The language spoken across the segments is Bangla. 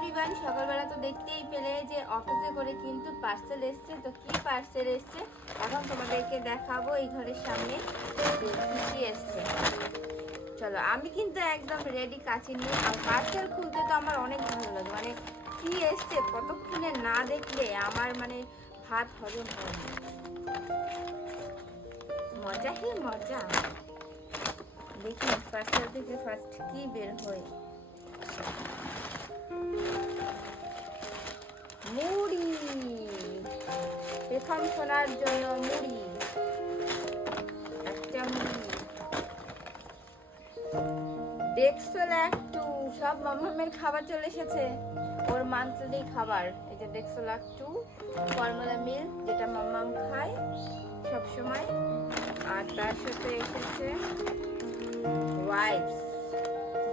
এভরিওয়ান, সকালবেলা তো দেখতেই পেলে যে অটোতে করে কিন্তু পার্সেল এসছে। তো কি পার্সেল এসছে এখন তোমাদেরকে দেখাবো এই ঘরের সামনে কি এসছে। চলো, আমি কিন্তু একদম রেডি কাছে নিয়ে। আর পার্সেল খুলতে তো আমার অনেক ভালো লাগে, মানে কি এসছে কতক্ষণে না দেখলে আমার মানে ভাত হজম হয় না। মজা হি মজা। দেখি পার্সেল থেকে ফার্স্ট কি বের হয়। মুড়ি, পেখম শোনার জন্য মুড়ি, একটা মুড়ি। ডেক্সোলাক 2, সব মামামের খাবার চলে এসেছে, ওর মান্থলি খাবার। এই যে ডেক্সোলাক 2 ফর্মুলা মিল্ক, যেটা মামাম খায় সব সময়। আর তার সাথে এসেছে ওয়াইপস,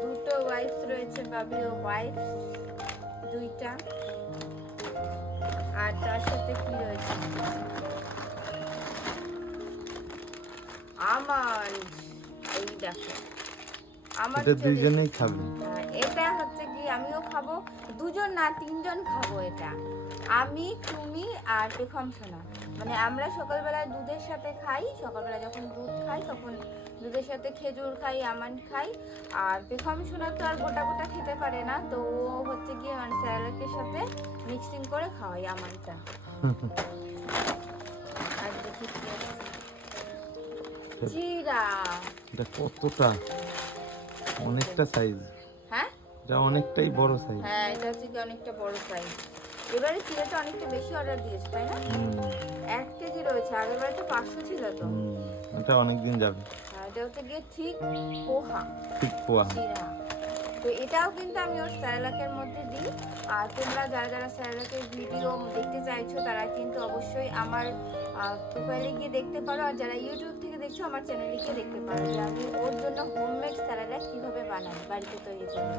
দুটো ওয়াইপস রয়েছে, বাবিও ওয়াইপস দুইটা। আর তার সাথে কি রয়েছে, আমন্ড। এই দেখো আমার দুইজনেই খাবে। এটা হচ্ছে কি আমিও খাবো, দুজন না তিনজন খাবো এটা। আমি, তুমি আর পেখম সোনা। মানে আমরা সকালবেলায় দুধের সাথে খাই, সকালবেলা যখন দুধ খাই তখন দুধের সাথে খেজুর খাই, আমন্ড খাই। আর পেখম সোনা তো আর গোটা গোটা খেতে পারে না, তো ও হচ্ছে গিয়ে মানে স্যালাডের সাথে মিক্সিং করে খাওয়াই আমন্ডটা। আর দেখি জিরা, এটা কতটা, অনেকটা সাইজ। হ্যাঁ এটা অনেকটাই বড় সাইজ। হ্যাঁ, এটা হচ্ছে কি অনেকটা বড় সাইজ। এবারে চিড়াটা অনেকটা বেশি অর্ডার দিয়েছে, তাই না? 1 কেজি রয়েছে, আগের বারে তো 500 ছিল তো। এটা অনেকদিন যাবে। এটা হচ্ছে গিয়ে ঠিক পোহা, ঠিক পোয়া। চিড়া। তো এটাও কিন্তু আমি ওর স্যালাকের মধ্যে দিই। আর তোমরা যারা যারা স্যালাকের ভিডিও দেখতে চাইছো তারা কিন্তু অবশ্যই আমার প্রোফাইলে গিয়ে দেখতে পারো। আর যারা ইউটিউব থেকে দেখছো আমার চ্যানেলে গিয়ে দেখতে পারো যে আমি ওর জন্য হোমমেড স্যালাড কিভাবে বানাই, বাড়িতে তৈরি করি।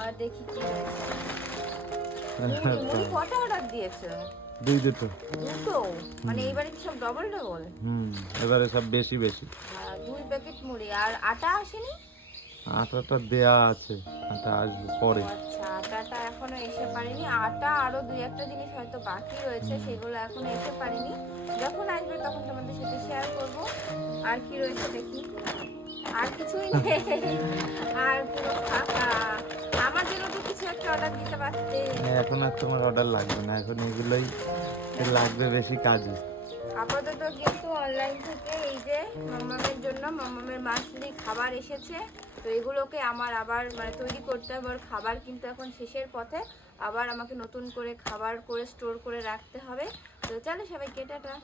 আর দেখি কি হয়েছে। মুড়ি কটা অর্ডার দিয়েছো? দুটো। দুটো? মানে এইবারে কি সব ডবল ডবল? এবারে সব বেশি বেশি। 2 প্যাকেট মুড়ি। আর আটা আসেনি? আটাটা দেয়া আছে, আটা আসবে পরে। আচ্ছা, আটাটা এখনো এসে পারেনি। আটা আরো 2-1টা জিনিস হয়তো বাকি রয়েছে, সেগুলো এখনো এসে পারেনি। যখন আসবে তখন তোমাদের সাথে শেয়ার করব। আর কি রয়েছে দেখি। আর কিছুই নেই, আর পুরো ফাঁকা। আমার জন্য তো কিছু একটা অর্ডার দিতে পারতে। এখন আর তোমার অর্ডার লাগবে না, এখন এগুলোই লাগবে বেশি কাজে। আপাতত কিন্তু অনলাইন থেকে এই যে মামামের জন্য মামামের মান্থলি খাবার এসেছে। তো এগুলোকে আমার আবার মানে তৈরি করতে হবে। ওর খাবার কিন্তু এখন শেষের পথে, আবার আমাকে নতুন করে খাবার করে স্টোর করে রাখতে হবে। তো চলো সবাইকে টাটা।